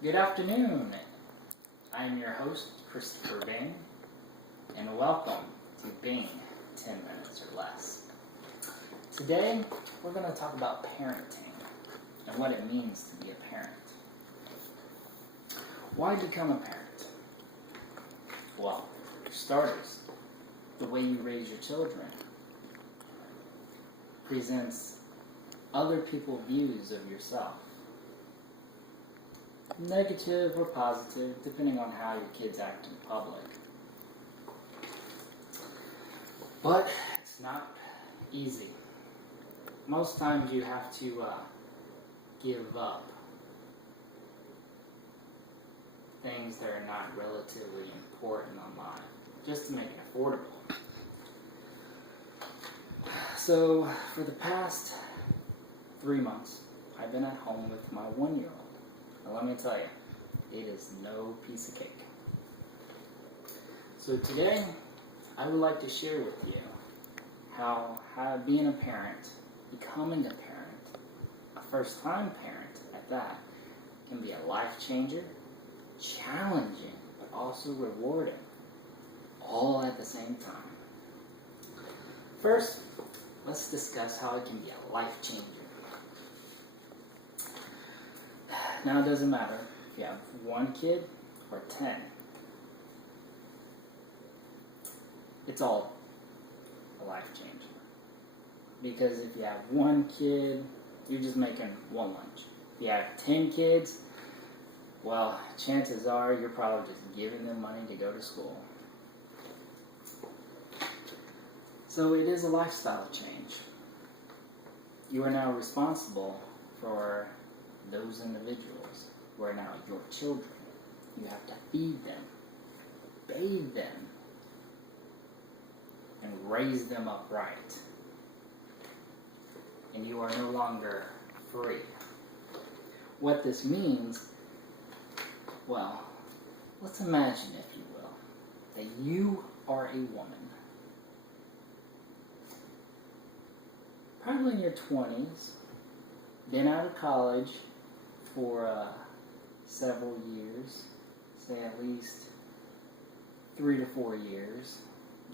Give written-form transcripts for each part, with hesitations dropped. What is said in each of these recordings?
Good afternoon. I'm your host, Christopher Bing, and welcome to Bing 10 Minutes or Less. Today, we're going to talk about parenting and what it means to be a parent. Why become a parent? Well, for starters, the way you raise your children presents other people's views of yourself. Negative or positive, depending on how your kids act in public. But it's not easy. Most times you have to give up things that are not relatively important in life, just to make it affordable. So, for the past 3 months, I've been at home with my 1-year-old. Now, let me tell you, it is no piece of cake. So today, I would like to share with you how being a parent, becoming a parent, a first-time parent at that, can be a life changer, challenging, but also rewarding, all at the same time. First, let's discuss how it can be a life changer. Now, it doesn't matter if you have 1 kid or 10. It's all a life changer. Because if you have 1 kid, you're just making 1 lunch. If you have 10 kids, well, chances are you're probably just giving them money to go to school. So it is a lifestyle change. You are now responsible for those individuals who are now your children. You have to feed them, bathe them, and raise them up right. And you are no longer free. What this means, well, let's imagine, if you will, that you are a woman. Probably in your 20s, been out of college for several years, say at least 3 to 4 years,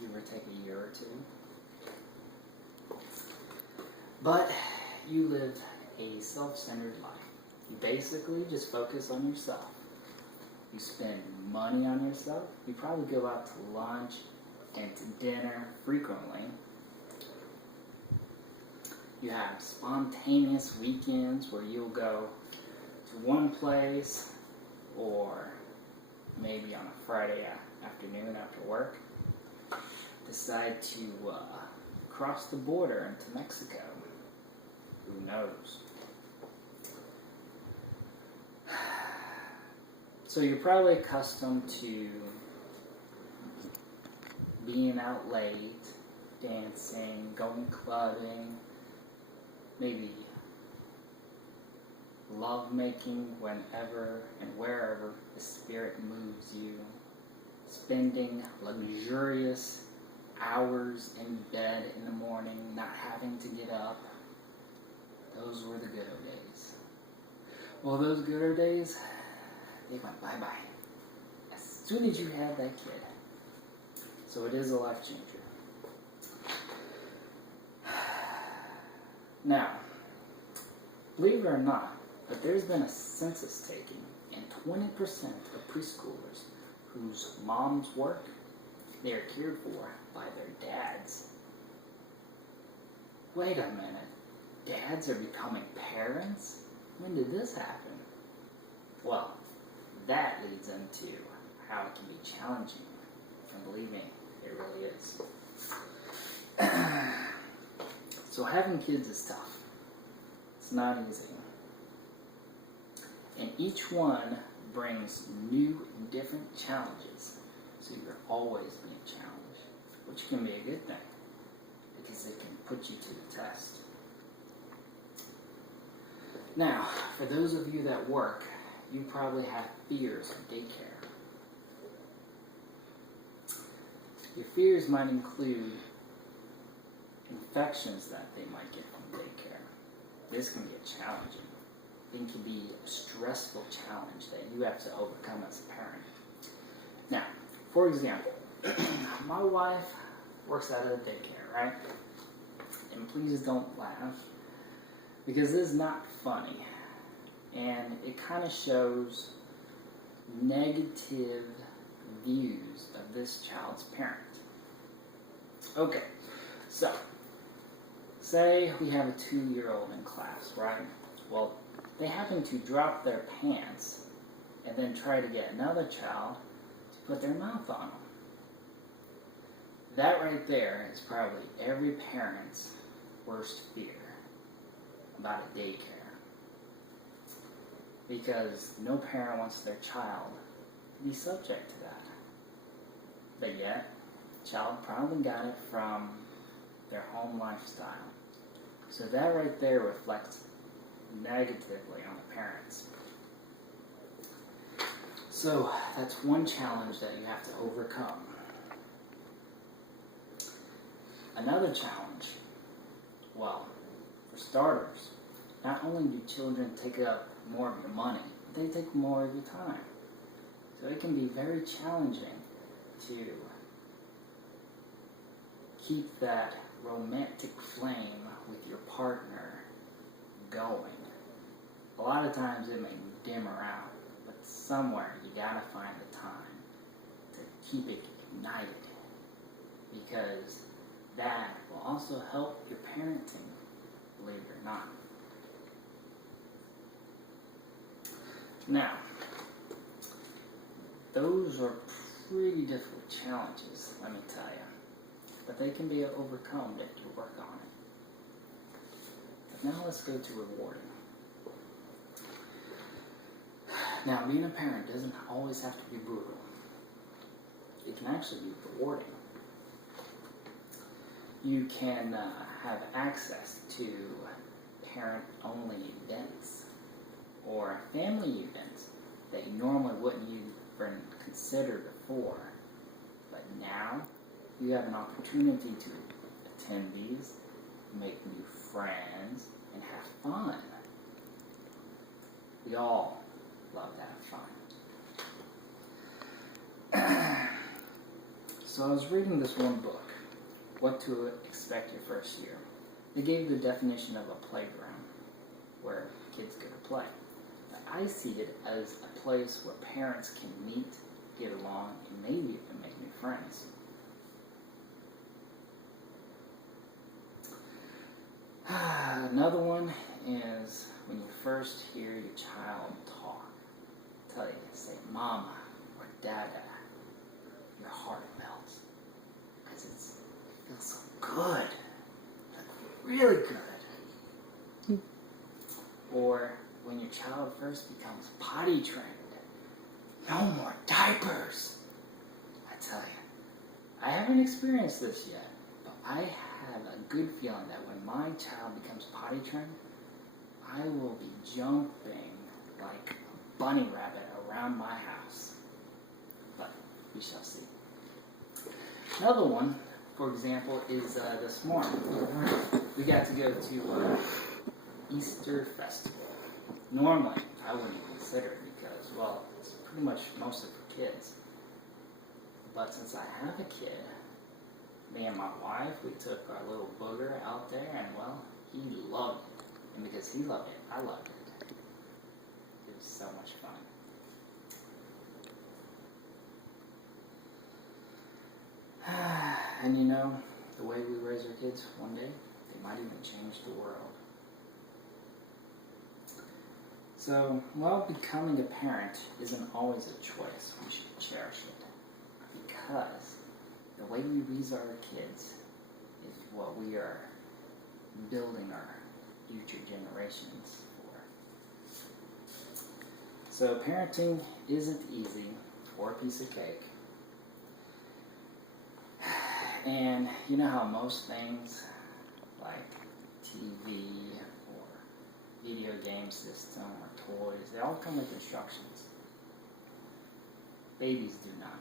give or take a year or 2. But you live a self-centered life. You basically just focus on yourself. You spend money on yourself. You probably go out to lunch and to dinner frequently. You have spontaneous weekends where you'll go to one place, or maybe on a Friday afternoon after work, decide to cross the border into Mexico. Who knows? So you're probably accustomed to being out late, dancing, going clubbing, maybe love-making whenever and wherever the spirit moves you, spending luxurious hours in bed in the morning, not having to get up. Those were the good old days. Well, those good old days, they went bye-bye as soon as you had that kid. So it is a life changer. Now, believe it or not, but there's been a census taking, and 20% of preschoolers whose moms work, they are cared for by their dads. Wait a minute, dads are becoming parents? When did this happen? Well, that leads into how it can be challenging, and believe me, it really is. So having kids is tough. It's not easy. And each one brings new and different challenges. So you're always being challenged, which can be a good thing, because it can put you to the test. Now, for those of you that work, you probably have fears of daycare. Your fears might include infections that they might get from daycare. This can get challenging. it can be a stressful challenge that you have to overcome as a parent. Now, for example, my wife works out of a daycare, right? And please don't laugh, because this is not funny. And it kind of shows negative views of this child's parent. Okay, so say we have a 2-year-old in class, right? Well, they happen to drop their pants and then try to get another child to put their mouth on them. That right there is probably every parent's worst fear about a daycare. Because no parent wants their child to be subject to that. But yet, the child probably got it from their home lifestyle. So that right there reflects negatively on the parents. So that's one challenge that you have to overcome. Another challenge, well, for starters, not only do children take up more of your money, but they take more of your time. So it can be very challenging to keep that romantic flame with your partner going. A lot of times it may dim out, but somewhere you gotta find the time to keep it ignited, because that will also help your parenting, believe it or not. Now, those are pretty difficult challenges, let me tell you. But they can be overcome if you work on it. But now let's go to rewarding. Now, being a parent doesn't always have to be brutal. It can actually be rewarding. You can have access to parent-only events or family events that you normally wouldn't even consider before. But now, you have an opportunity to attend these, make new friends, and have fun. We all love to have fun. So I was reading this one book, What to Expect Your First Year. They gave the definition of a playground where kids go to play. But I see it as a place where parents can meet, get along, and maybe even make new friends. Another one is when you first hear your child talk. Tell you, say mama or dada, your heart melts. Because it feels so good. Like really good. Or when your child first becomes potty trained. No more diapers. I tell you, I haven't experienced this yet, but I have a good feeling that when my child becomes potty trained, I will be jumping like a bunny rabbit around my house. But we shall see. Another one, for example, is this morning. We got to go to Easter Festival. Normally, I wouldn't consider it because, well, it's pretty much mostly for kids. But since I have a kid, me and my wife, we took our little booger out there, and well, he loved it. And because he loved it, I loved it. It was so much fun. And you know, the way we raise our kids, one day, they might even change the world. So, while becoming a parent isn't always a choice, we should cherish it. Because the way we raise our kids is what we are building our future generations for. So parenting isn't easy or a piece of cake. And you know how most things like TV or video game system or toys, they all come with instructions. Babies do not.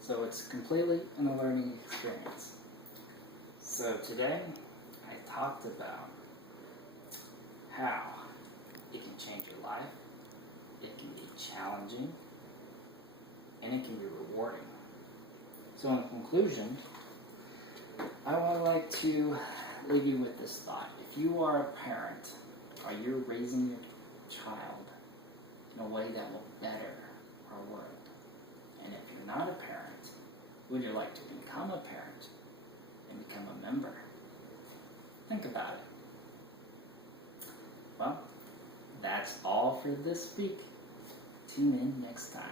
So it's completely a learning experience. So today, I talked about how it can change your life, it can be challenging, and it can be rewarding. So in conclusion, I would like to leave you with this thought. If you are a parent, or you're raising your child in a way that will better our world, and if you're not a parent, would you like to become a parent and become a member? Think about it. Well, that's all for this week. Tune in next time.